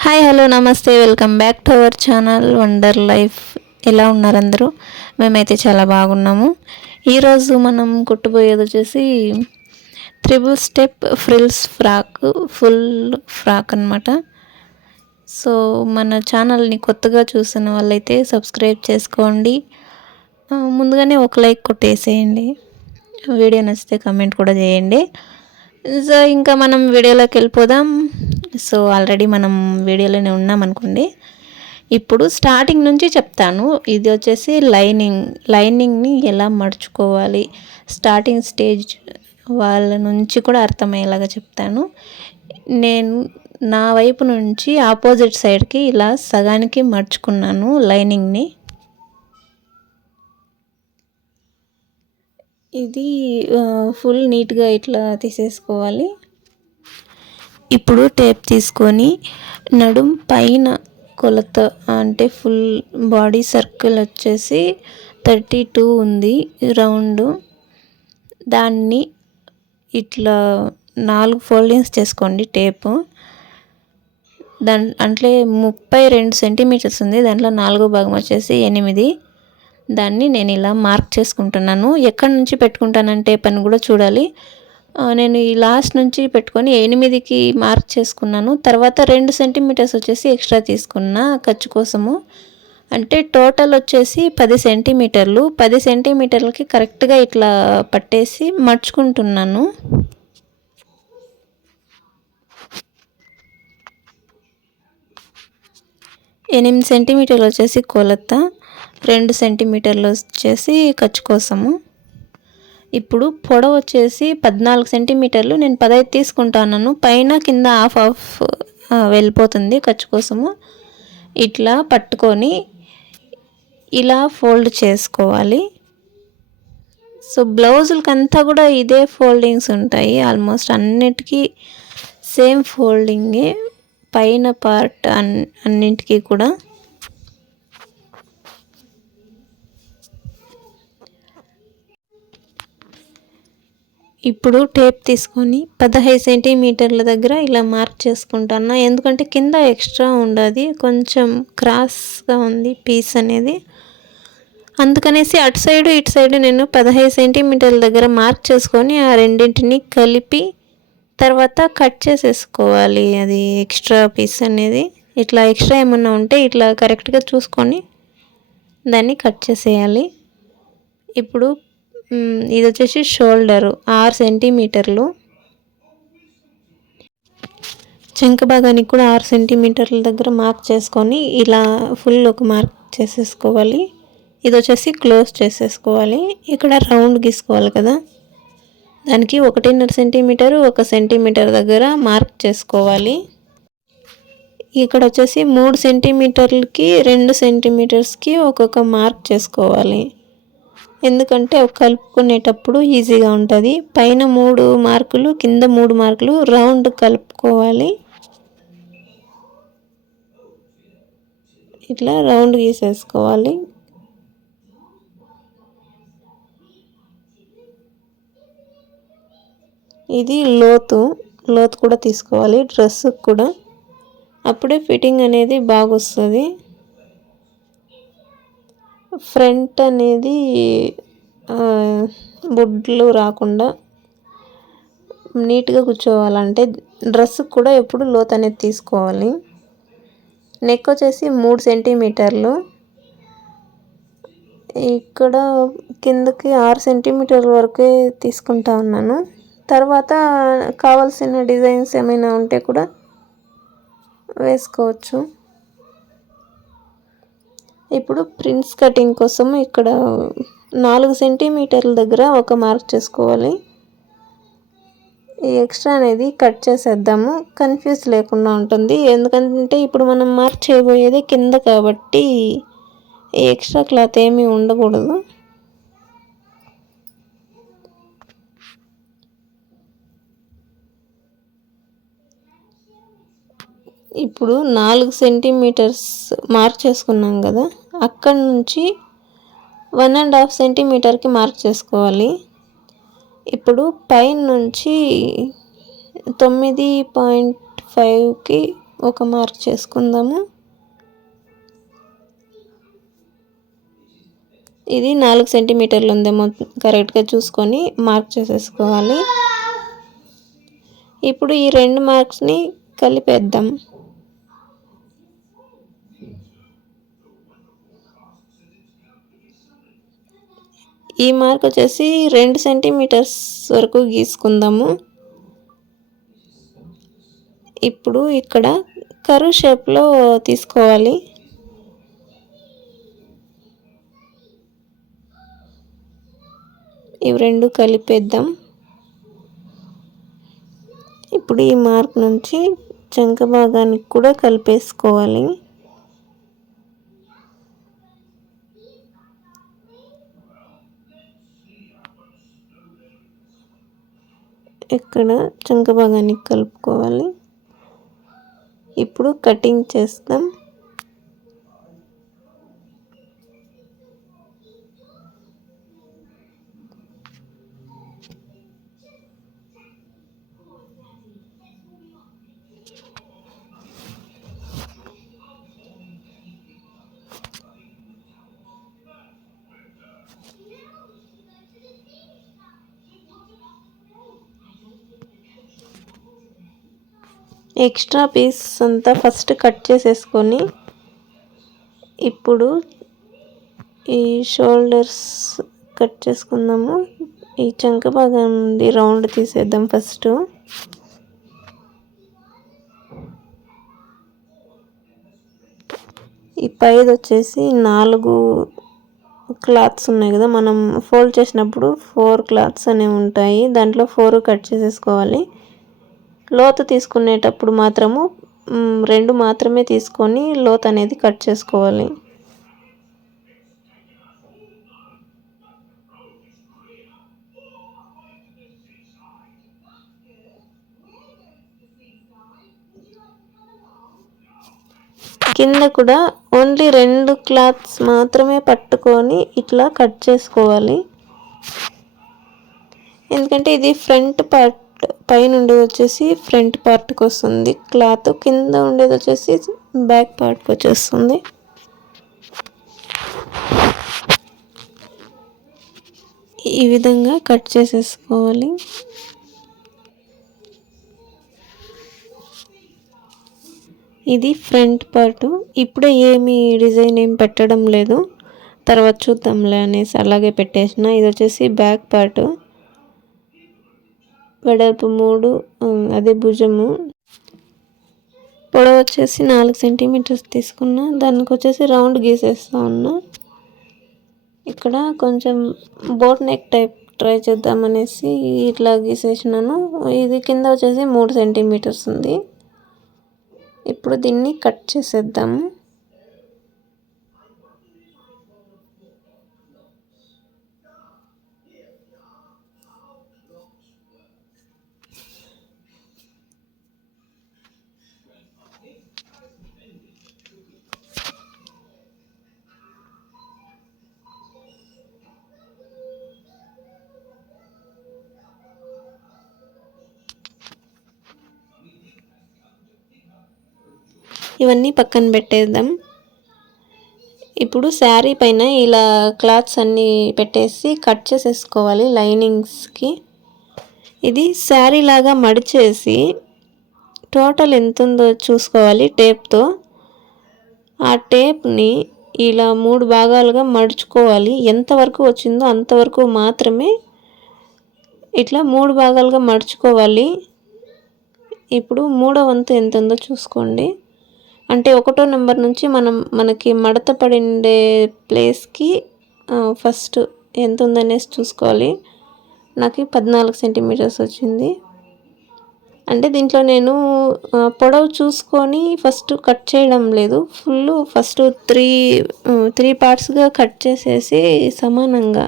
Hi hello నమస్తే welcome back to our channel wonder life. ఎలా ఉన్నారు అందరూ? మేమైతే చాలా బాగున్నాము. ఈరోజు మనం కుట్టబోయేది వచ్చేసి triple step frills frock, full frock అనమాట. సో మన ఛానల్ని కొత్తగా చూసిన వాళ్ళైతే సబ్స్క్రైబ్ చేసుకోండి. ముందుగానే ఒక లైక్ కొట్టేసేయండి. వీడియో నచ్చితే కమెంట్ కూడా చేయండి. సో ఇంకా మనం వీడియోలోకి వెళ్ళిపోదాం. సో ఆల్రెడీ మనం వీడియోలోనే ఉన్నాం అనుకోండి. ఇప్పుడు స్టార్టింగ్ నుంచి చెప్తాను. ఇది వచ్చేసి లైనింగ్ని ఎలా మడుచుకోవాలి, స్టార్టింగ్ స్టేజ్ వాళ్ళ నుంచి కూడా అర్థమయ్యేలాగా చెప్తాను. నేను నా వైపు నుంచి ఆపోజిట్ సైడ్కి ఇలా సగానికి మడుచుకున్నాను లైనింగ్ని. ఇది ఫుల్ నీట్గా ఇట్లా తీసేసుకోవాలి. ఇప్పుడు టేప్ తీసుకొని నడుం పైన కొలత అంటే ఫుల్ బాడీ సర్కిల్ వచ్చేసి 32 ఉంది రౌండ్. దాన్ని ఇట్లా 4 ఫోల్డింగ్స్ చేసుకోండి టేపు. అంటే 32 సెంటీమీటర్స్ ఉంది. దాంట్లో 4వ భాగం వచ్చేసి 8. దాన్ని నేను ఇలా మార్క్ చేసుకుంటున్నాను. ఎక్కడి నుంచి పెట్టుకుంటానంటే పని కూడా చూడాలి. నేను ఈ లాస్ట్ నుంచి పెట్టుకొని 8కి మార్క్ చేసుకున్నాను. తర్వాత 2 సెంటీమీటర్స్ వచ్చేసి ఎక్స్ట్రా తీసుకున్నా ఖర్చు కోసము. అంటే టోటల్ వచ్చేసి 10 సెంటీమీటర్లు. 10 సెంటీమీటర్లకి కరెక్ట్గా ఇట్లా పట్టేసి మర్చుకుంటున్నాను. ఎనిమిది సెంటీమీటర్లు వచ్చేసి కొలత, 2 సెంటీమీటర్లు వచ్చేసి ఖర్చు కోసము. ఇప్పుడు పొడవు వచ్చేసి 14 సెంటీమీటర్లు. నేను 15 తీసుకుంటాను. పైన కింద హాఫ్ వెళ్ళిపోతుంది ఖర్చు కోసము. ఇట్లా పట్టుకొని ఇలా ఫోల్డ్ చేసుకోవాలి. సో బ్లౌజులకంతా కూడా ఇదే ఫోల్డింగ్స్ ఉంటాయి. ఆల్మోస్ట్ అన్నిటికీ సేమ్ ఫోల్డింగే పైన పార్ట్ అన్నింటికీ కూడా. ఇప్పుడు టేప్ తీసుకొని 15 సెంటీమీటర్ల దగ్గర ఇలా మార్క్ చేసుకుంటాను. ఎందుకంటే కింద ఎక్స్ట్రా ఉండదు, కొంచెం క్రాస్గా ఉంది పీస్ అనేది. అందుకనేసి అటు సైడు ఇటు సైడు నేను 15 సెంటీమీటర్ల దగ్గర మార్క్ చేసుకొని ఆ రెండింటిని కలిపి తర్వాత కట్ చేసేసుకోవాలి. అది ఎక్స్ట్రా పీస్ అనేది ఇట్లా ఎక్స్ట్రా ఏమన్నా ఉంటే ఇట్లా కరెక్ట్గా చూసుకొని దాన్ని కట్ చేసేయాలి. ఇప్పుడు ఇది వచ్చేసి షోల్డరు 6 సెంటీమీటర్లు. చెంక భాగానికి కూడా 6 సెంటీమీటర్ల దగ్గర మార్క్ చేసుకొని ఇలా ఫుల్ ఒక మార్క్ చేసేసుకోవాలి. ఇది వచ్చేసి క్లోజ్ చేసేసుకోవాలి. ఇక్కడ రౌండ్ గీసుకోవాలి కదా, దానికి 1.5 సెంటీమీటరు 1 సెంటీమీటర్ దగ్గర మార్క్ చేసుకోవాలి. ఇక్కడ వచ్చేసి 3 సెంటీమీటర్లకి 2 సెంటీమీటర్స్కి ఒక్కొక్క మార్క్ చేసుకోవాలి. ఎందుకంటే కలుపుకునేటప్పుడు ఈజీగా ఉంటుంది. పైన 3 మార్కులు, కింద 3 మార్కులు రౌండ్ కలుపుకోవాలి. ఇట్లా రౌండ్ గీసేసుకోవాలి. ఇది లోతు కూడా తీసుకోవాలి డ్రెస్సుకు కూడా. అప్పుడే ఫిట్టింగ్ అనేది బాగా వస్తుంది. ఫ్రంట్ అనేది బుడ్లు రాకుండా నీట్గా కూర్చోవాలంటే డ్రెస్సుకు కూడా ఎప్పుడు లోతు అనేది తీసుకోవాలి. నెక్ వచ్చేసి 3 సెంటీమీటర్లు. ఇక్కడ కిందకి 6 సెంటీమీటర్ల వరకే తీసుకుంటా ఉన్నాను. తర్వాత కావాల్సిన డిజైన్స్ ఏమైనా ఉంటే కూడా వేసుకోవచ్చు. ఇప్పుడు ప్రిన్స్ కటింగ్ కోసం ఇక్కడ 4 సెంటీమీటర్ల దగ్గర ఒక మార్క్ చేసుకోవాలి. ఈ ఎక్స్ట్రా అనేది కట్ చేసేద్దాము, కన్ఫ్యూజ్ లేకుండా ఉంటుంది. ఎందుకంటే ఇప్పుడు మనం మార్క్ చేయబోయేది కింద కాబట్టి ఈ ఎక్స్ట్రా క్లాత్ ఏమీ ఉండకూడదు. ఇప్పుడు 4 సెంటీమీటర్స్ మార్క్ చేసుకున్నాం కదా, అక్కడ నుంచి 1.5 సెంటీమీటర్కి మార్క్ చేసుకోవాలి. ఇప్పుడు పైన నుంచి 9.5కి ఒక మార్క్ చేసుకుందాము. ఇది 4 సెంటీమీటర్లు ఉందేమో కరెక్ట్గా చూసుకొని మార్క్ చేసేసుకోవాలి. ఇప్పుడు ఈ 2 మార్క్స్ని కలిపేద్దాం. ఈ మార్క్ వచ్చేసి 2 సెంటీమీటర్స్ వరకు గీసుకుందాము. ఇప్పుడు ఇక్కడ కర్వ్ షేప్లో తీసుకోవాలి. ఇవి 2 కలిపేద్దాం. ఇప్పుడు ఈ మార్క్ నుంచి చంక భాగానికి కూడా కలిపేసుకోవాలి. ఇక్కడ చంక భాగానికి కలుపుకోవాలి. ఇప్పుడు కటింగ్ చేస్తాం. ఎక్స్ట్రా పీస్ అంతా ఫస్ట్ కట్ చేసేసుకొని ఇప్పుడు ఈ షోల్డర్స్ కట్ చేసుకుందాము. ఈ చంక భాగం నుండి రౌండ్ తీసేద్దాం ఫస్ట్. ఈ పైది వచ్చేసి 4 క్లాత్స్ ఉన్నాయి కదా, మనం ఫోల్డ్ చేసినప్పుడు 4 క్లాత్స్ అనేవి ఉంటాయి. దాంట్లో 4 కట్ చేసేసుకోవాలి. లోతు తీసుకునేటప్పుడు మాత్రము 2 మాత్రమే తీసుకొని లోతు అనేది కట్ చేసుకోవాలి. కింద కూడా ఓన్లీ 2 క్లాత్స్ మాత్రమే పట్టుకొని ఇట్లా కట్ చేసుకోవాలి. ఎందుకంటే ఇది ఫ్రంట్ పార్ట్, పైన ఉండేది వచ్చేసి ఫ్రంట్ పార్ట్కి వస్తుంది క్లాత్, కింద ఉండేది వచ్చేసి బ్యాక్ పార్ట్కి వచ్చేస్తుంది. ఈ విధంగా కట్ చేసేసుకోవాలి. ఇది ఫ్రంట్ పార్ట్. ఇప్పుడే ఏమి డిజైన్ ఏం పెట్టడం లేదు, తర్వాత చూద్దాంలే అనేసి అలాగే పెట్టేసిన. ఇది వచ్చేసి బ్యాక్ పార్ట్, వెడల్పు 3, అదే భుజము. పొడవు వచ్చేసి 4 సెంటీమీటర్స్ తీసుకున్నా. దానికి వచ్చేసి రౌండ్ గీసేస్తా ఉన్నా. ఇక్కడ కొంచెం బోట్ నెక్ టైప్ ట్రై చేద్దామనేసి ఇట్లా గీసేసినాను. ఇది కింద వచ్చేసి 3 సెంటీమీటర్స్ ఉంది. ఇప్పుడు దీన్ని కట్ చేసేద్దాము. ఇవన్నీ పక్కన పెట్టేద్దాం. ఇప్పుడు శారీ పైన ఇలా క్లాత్స్ అన్నీ పెట్టేసి కట్ చేసేసుకోవాలి లైనింగ్స్కి. ఇది శారీ లాగా మడిచేసి టోటల్ ఎంత ఉందో చూసుకోవాలి టేప్తో. ఆ టేప్ని ఇలా 3 భాగాలుగా మడుచుకోవాలి. ఎంతవరకు వచ్చిందో అంతవరకు మాత్రమే ఇట్లా 3 భాగాలుగా మడుచుకోవాలి. ఇప్పుడు 3వ వంతు ఎంత ఉందో చూసుకోండి. అంటే 1వ నెంబర్ నుంచి మనకి మడత పడిండే ప్లేస్కి ఫస్ట్ ఎంత ఉందనేసి చూసుకోవాలి. నాకు 14 సెంటీమీటర్స్ వచ్చింది. అంటే దీంట్లో నేను పొడవు చూసుకొని ఫస్ట్ కట్ చేయడం లేదు, ఫస్ట్ 3 పార్ట్స్గా కట్ చేసేసి సమానంగా,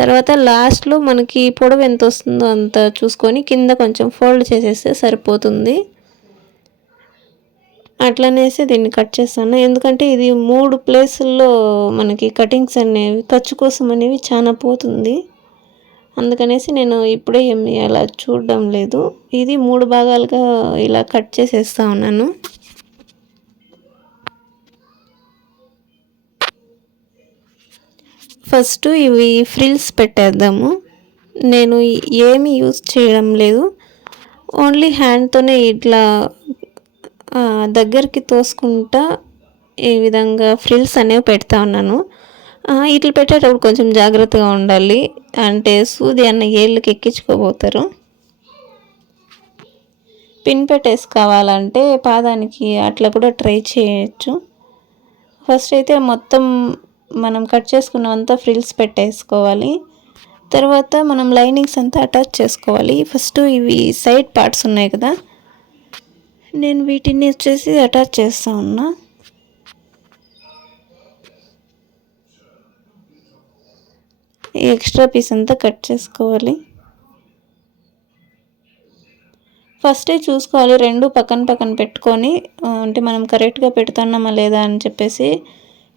తర్వాత లాస్ట్లో మనకి పొడవు ఎంత వస్తుందో అంత చూసుకొని కింద కొంచెం ఫోల్డ్ చేసేస్తే సరిపోతుంది. అట్లనేసి దీన్ని కట్ చేస్తాను. ఎందుకంటే ఇది 3 ప్లేసుల్లో మనకి కటింగ్స్ అనేవి ఖర్చు కోసం అనేవి చాలా పోతుంది. అందుకనేసి నేను ఇప్పుడే ఏమి అలా చూడడం లేదు. ఇది 3 భాగాలుగా ఇలా కట్ చేసేస్తా ఉన్నాను. ఫస్ట్ ఇవి ఫ్రిల్స్ పెట్టేద్దాము. నేను ఏమి యూజ్ చేయడం లేదు, ఓన్లీ హ్యాండ్తోనే ఇట్లా దగ్గరికి తోసుకుంటా ఈ విధంగా ఫ్రిల్స్ అనేవి పెడతా ఉన్నాను. ఇట్లా పెట్టేటప్పుడు కొంచెం జాగ్రత్తగా ఉండాలి, అంటే సూది అన్న ఏళ్ళకి ఎక్కించుకోబోతారు. పిన్ పెట్టేసి కావాలంటే పాదానికి అట్లా కూడా ట్రై చేయొచ్చు. ఫస్ట్ అయితే మొత్తం మనం కట్ చేసుకున్నంతా ఫ్రిల్స్ పెట్టేసుకోవాలి. తర్వాత మనం లైనింగ్స్ అంతా అటాచ్ చేసుకోవాలి. ఫస్ట్ ఇవి సైడ్ పార్ట్స్ ఉన్నాయి కదా, నేను వీటిని వచ్చేసి అటాచ్ చేస్తూ ఉన్నా. ఈ ఎక్స్ట్రా పీస్ అంతా కట్ చేసుకోవాలి. ఫస్టే చూసుకోవాలి, రెండు పక్కన పక్కన పెట్టుకొని, అంటే మనం కరెక్ట్గా పెడుతున్నామా లేదా అని చెప్పేసి.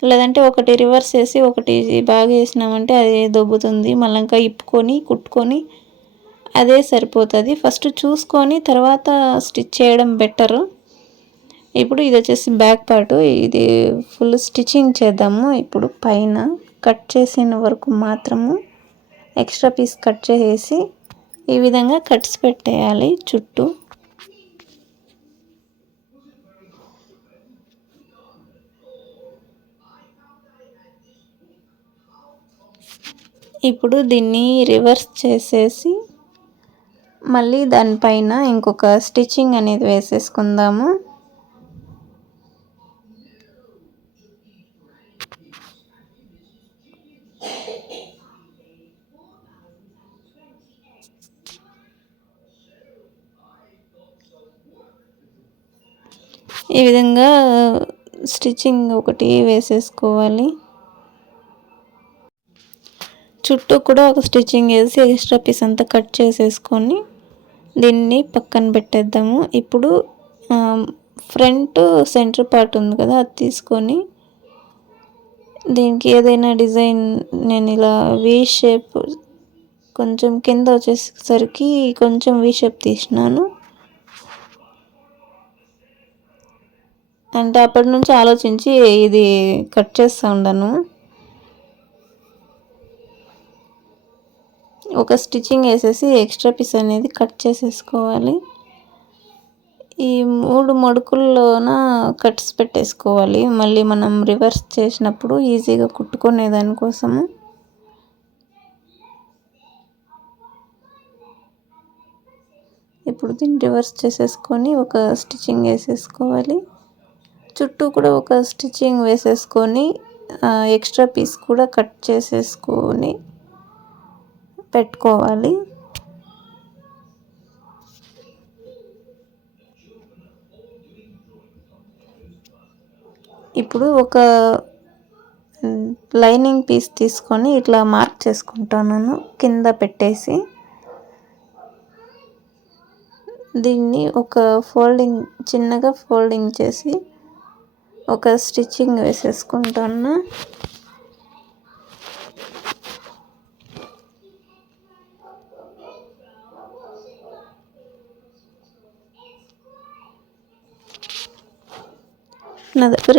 లేదంటే ఒకటి రివర్స్ వేసి ఒకటి బాగా వేసినామంటే అది దొబ్బుతుంది, మళ్ళీ ఇంకా ఇప్పుకొని కుట్టుకొని అదే సరిపోతుంది. ఫస్ట్ చూసుకొని తర్వాత స్టిచ్ చేయడం బెటరు. ఇప్పుడు ఇది వచ్చేసి బ్యాక్ పార్ట్, ఇది ఫుల్ స్టిచ్చింగ్ చేద్దాము. ఇప్పుడు పైన కట్ చేసిన వరకు మాత్రము ఎక్స్ట్రా పీస్ కట్ చేసేసి ఈ విధంగా కట్స్ పెట్టేయాలి చుట్టూ. ఇప్పుడు దీన్ని రివర్స్ చేసేసి మళ్ళీ దానిపైన ఇంకొక స్టిచ్చింగ్ అనేది వేసేసుకుందాము. ఈ విధంగా స్టిచ్చింగ్ ఒకటి వేసేసుకోవాలి. చుట్టూ కూడా ఒక స్టిచ్చింగ్ వేసి ఎక్స్ట్రా పీస్ అంతా కట్ చేసేసుకొని దీన్ని పక్కన పెట్టేద్దాము. ఇప్పుడు ఫ్రంట్ సెంటర్ పార్ట్ ఉంది కదా, అది తీసుకొని దీనికి ఏదైనా డిజైన్, నేను ఇలా వీ షేప్ కొంచెం కింద వచ్చేసరికి కొంచెం వీ షేప్ తీసినాను. అంటే అప్పటి నుంచి ఆలోచించి ఇది కట్ చేస్తూ ఉన్నాను. ఒక స్టిచ్చింగ్ వేసేసి ఎక్స్ట్రా పీస్ అనేది కట్ చేసేసుకోవాలి. ఈ 3 మడుకుల్లోన కట్స్ పెట్టేసుకోవాలి, మళ్ళీ మనం రివర్స్ చేసినప్పుడు ఈజీగా కుట్టుకునే దానికోసము. ఇప్పుడు దీన్ని రివర్స్ చేసేసుకొని ఒక స్టిచ్చింగ్ వేసేసుకోవాలి. చుట్టూ కూడా ఒక స్టిచ్చింగ్ వేసేసుకొని ఎక్స్ట్రా పీస్ కూడా కట్ చేసేసుకొని పెట్టుకోవాలి. ఇప్పుడు ఒక లైనింగ్ పీస్ తీసుకొని ఇట్లా మార్క్ చేసుకుంటాను కింద పెట్టేసి, దీన్ని ఒక ఫోల్డింగ్ చిన్నగా ఫోల్డింగ్ చేసి ఒక స్టిచ్చింగ్ వేసేసుకుంటాను. నా దగ్గర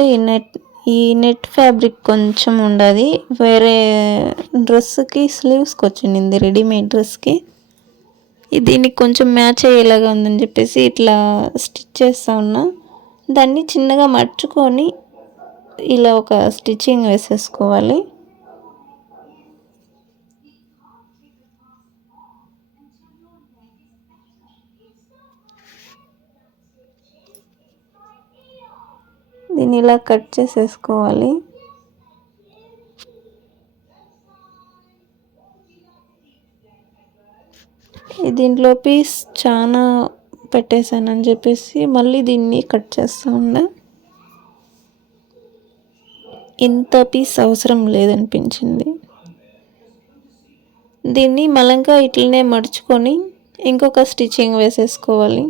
ఈ నెట్ ఫ్యాబ్రిక్ కొంచెం ఉండదు, వేరే డ్రెస్కి స్లీవ్స్కి వచ్చింది, రెడీమేడ్ డ్రెస్కి. దీనికి కొంచెం మ్యాచ్ అయ్యేలాగా ఉందని చెప్పేసి ఇట్లా స్టిచ్ చేస్తూ ఉన్నా. దాన్ని చిన్నగా మర్చుకొని ఇలా ఒక స్టిచ్చింగ్ వేసేసుకోవాలి. దీన్ని ఇలా కట్ చేసేసుకోవాలి. దీంట్లో పీస్ చాలా పెట్టేశానని చెప్పేసి మళ్ళీ దీన్ని కట్ చేస్తూ ఉన్నా. ఇంత పీస్ అవసరం లేదనిపించింది. దీన్ని మళ్ళంగా ఇట్లనే మడుచుకొని ఇంకొక స్టిచ్చింగ్ వేసేసుకోవాలి.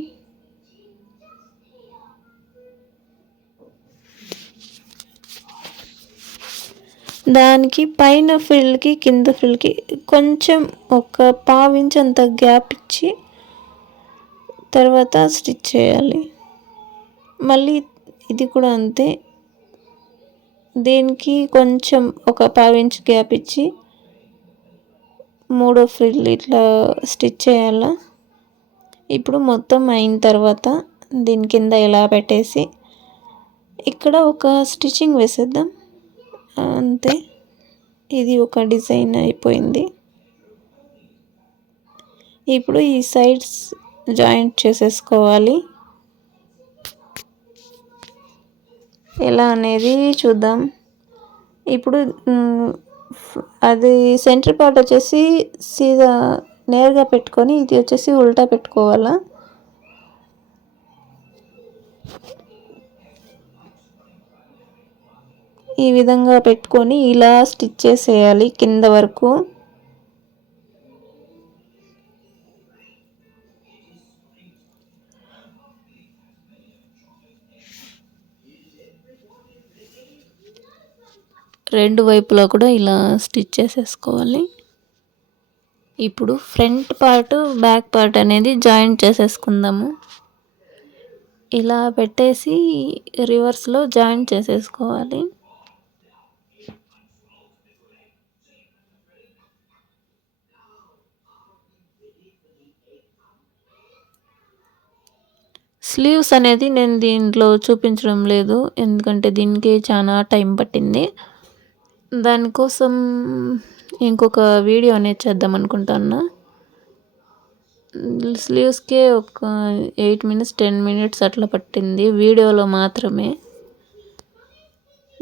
దానికి పైన ఫ్రిల్కి కింద ఫ్రిల్కి కొంచెం ఒక పావించి అంత గ్యాప్ ఇచ్చి తర్వాత స్టిచ్ చేయాలి. మళ్ళీ ఇది కూడా అంతే, దీనికి కొంచెం ఒక పావించి గ్యాప్ ఇచ్చి మూడో ఫ్రిల్ ఇట్లా స్టిచ్ చేయాల. ఇప్పుడు మొత్తం అయిన తర్వాత దీని కింద ఇలా పెట్టేసి ఇక్కడ ఒక స్టిచ్చింగ్ వేసేద్దాం అంతే. ఇది ఒక డిజైన్ అయిపోయింది. ఇప్పుడు ఈ సైడ్స్ జాయింట్ చేసేసుకోవాలి. ఎలా అనేది చూద్దాం. ఇప్పుడు అది సెంటర్ పార్ట్ వచ్చేసి సీదా నేరుగా పెట్టుకొని ఇది వచ్చేసి ఉల్టా పెట్టుకోవాలా. ఈ విధంగా పెట్టుకొని ఇలా స్టిచ్ చేసేయాలి కింద వరకు. రెండు వైపులా కూడా ఇలా స్టిచ్ చేసేసుకోవాలి. ఇప్పుడు ఫ్రంట్ పార్ట్ బ్యాక్ పార్ట్ అనేది జాయింట్ చేసేసుకుందాము. ఇలా పెట్టేసి రివర్స్లో జాయింట్ చేసేసుకోవాలి. స్లీవ్స్ అనేది నేను దీంట్లో చూపించడం లేదు, ఎందుకంటే దీనికి చాలా టైం పట్టింది. దానికోసం ఇంకొక వీడియో అనేది చేద్దాం అనుకుంటున్నా. స్లీవ్స్కే ఒక 8 మినిట్స్ 10 మినిట్స్ అట్లా పట్టింది వీడియోలో మాత్రమే.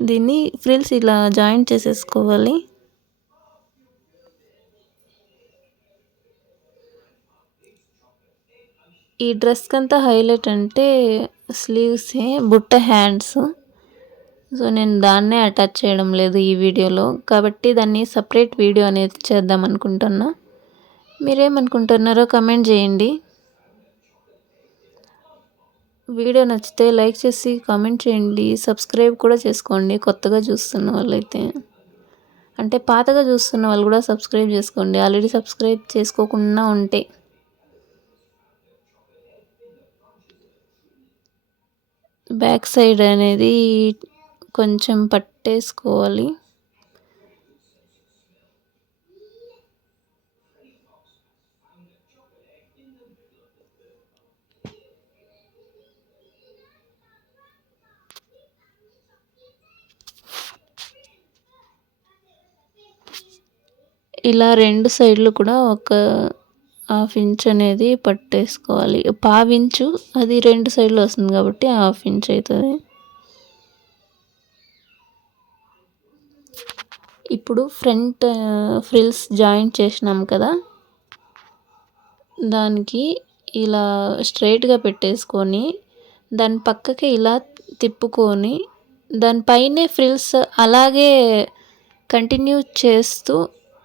దీన్ని ఫ్రిల్స్ ఇలా జాయింట్ చేసేసుకోవాలి. ఈ డ్రెస్కి అంతా హైలైట్ అంటే స్లీవ్సే, బుట్ట హ్యాండ్స్. సో నేను దాన్నే అటాచ్ చేయడం లేదు ఈ వీడియోలో, కాబట్టి దాన్ని సపరేట్ వీడియో అనేది చేద్దాం అనుకుంటున్నా. మీరేమనుకుంటున్నారో కమెంట్ చేయండి. వీడియో నచ్చితే లైక్ చేసి కామెంట్ చేయండి, సబ్స్క్రైబ్ కూడా చేసుకోండి. కొత్తగా చూస్తున్న వాళ్ళైతే, అంటే పాతగా చూస్తున్న వాళ్ళు కూడా సబ్స్క్రైబ్ చేసుకోండి, ఆల్రెడీ సబ్స్క్రైబ్ చేసుకోకుండా ఉంటే. బ్యాక్ సైడ్ అనేది కొంచెం పట్టేసుకోవాలి. ఇలా రెండు సైడ్లు కూడా ఒక 1/2 ఇంచ్ అనేది పట్టేసుకోవాలి. పావించు అది రెండు సైడ్లు వస్తుంది కాబట్టి 1/2 ఇంచ్ అవుతుంది. ఇప్పుడు ఫ్రంట్ ఫ్రిల్స్ జాయింట్ చేసినాం కదా, దానికి ఇలా స్ట్రైట్గా పెట్టేసుకొని దాని పక్కకి ఇలా తిప్పుకొని దానిపైనే ఫ్రిల్స్ అలాగే కంటిన్యూ చేస్తూ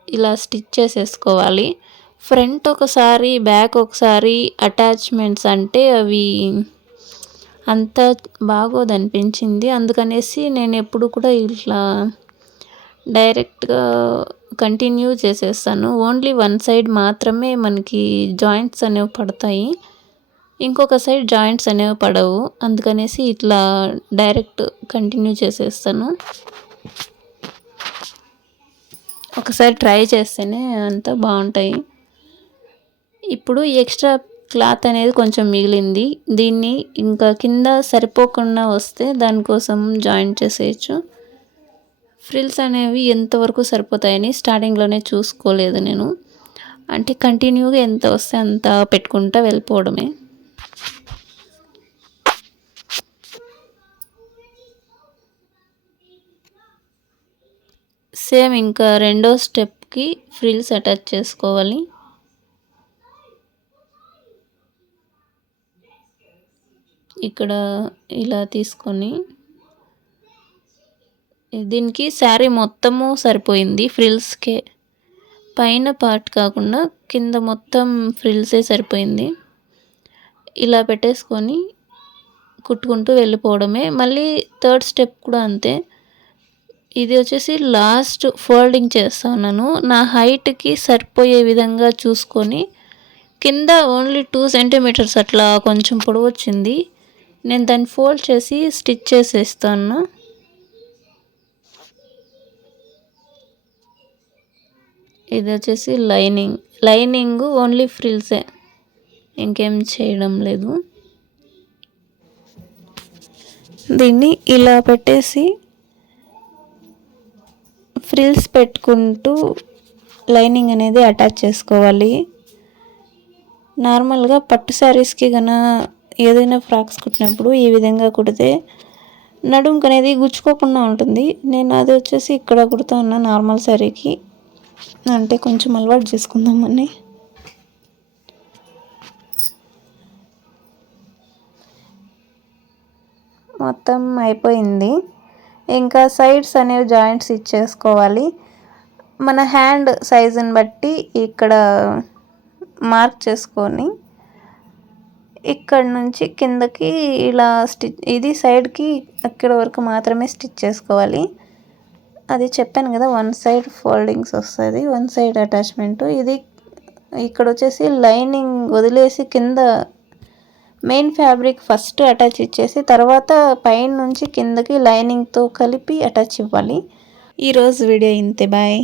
ఇలా స్టిచ్ చేసేసుకోవాలి. ఫ్రంట్ ఒకసారి బ్యాక్ ఒకసారి అటాచ్మెంట్స్ అంటే అవి అంత బాగోదనిపించింది. అందుకనేసి నేను ఎప్పుడు కూడా ఇట్లా డైరెక్ట్గా కంటిన్యూ చేసేస్తాను. ఓన్లీ వన్ సైడ్ మాత్రమే మనకి జాయింట్స్ అనేవి పడతాయి, ఇంకొక సైడ్ జాయింట్స్ అనేవి పడవు. అందుకనేసి ఇట్లా డైరెక్ట్ కంటిన్యూ చేసేస్తాను. ఒకసారి ట్రై చేస్తేనే అంతా బాగుంటాయి. ఇప్పుడు ఎక్స్ట్రా క్లాత్ అనేది కొంచెం మిగిలింది, దీన్ని ఇంకా కింద సరిపోకుండా వస్తే దానికోసం జాయింట్ చేసేయచ్చు. ఫ్రిల్స్ అనేవి ఎంతవరకు సరిపోతాయని స్టార్టింగ్లోనే చూసుకోలేదు నేను, అంటే కంటిన్యూగా ఎంత వస్తే అంత పెట్టుకుంటా వెళ్ళిపోవడమే. సేమ్ ఇంకా రెండో స్టెప్కి ఫ్రిల్స్ అటాచ్ చేసుకోవాలి. ఇక్కడ ఇలా తీసుకొని దీనికి శారీ మొత్తము సరిపోయింది ఫ్రిల్స్కే, పైన పార్ట్ కాకుండా కింద మొత్తం ఫ్రిల్సే సరిపోయింది. ఇలా పెట్టేసుకొని కుట్టుకుంటూ వెళ్ళిపోవడమే. మళ్ళీ థర్డ్ స్టెప్ కూడా అంతే. ఇది వచ్చేసి లాస్ట్ ఫోల్డింగ్ చేస్తా ఉన్నాను. నా హైట్కి సరిపోయే విధంగా చూసుకొని కింద ఓన్లీ 2 సెంటీమీటర్స్ అట్లా కొంచెం పొడవు వచ్చింది. నేను దాన్ని ఫోల్డ్ చేసి స్టిచ్ చేసేస్తాను. ఇది వచ్చేసి లైనింగ్ ఓన్లీ ఫ్రిల్సే, ఇంకేం చేయడం లేదు. దీన్ని ఇలా పెట్టేసి ఫ్రిల్స్ పెట్టుకుంటూ లైనింగ్ అనేది అటాచ్ చేసుకోవాలి. నార్మల్గా పట్టు శారీస్కి ఏదైనా ఫ్రాక్స్ కుట్టినప్పుడు ఈ విధంగా కుడితే నడుముకు అనేది గుచ్చుకోకుండా ఉంటుంది. నేను అది వచ్చేసి ఇక్కడ కుడుతా ఉన్నా నార్మల్ శారీకి, అంటే కొంచెం అలవాటు చేసుకుందామని. మొత్తం అయిపోయింది. ఇంకా సైడ్స్ అనేవి జాయింట్స్ ఇచ్చేసుకోవాలి. మన హ్యాండ్ సైజుని బట్టి ఇక్కడ మార్క్ చేసుకొని ఇక్కడ నుంచి కిందకి ఇలా ఇది సైడ్కి అక్కడ వరకు మాత్రమే స్టిచ్ చేసుకోవాలి. అది చెప్పాను కదా, 1 సైడ్ ఫోల్డింగ్స్ వస్తుంది, 1 సైడ్ అటాచ్మెంట్. ఇది ఇక్కడ వచ్చేసి లైనింగ్ వదిలేసి కింద మెయిన్ ఫ్యాబ్రిక్ ఫస్ట్ అటాచ్ ఇచ్చేసి తర్వాత పైన నుంచి కిందకి లైనింగ్తో కలిపి అటాచ్ ఇవ్వాలి. ఈరోజు వీడియో ఇంతే, బాయ్.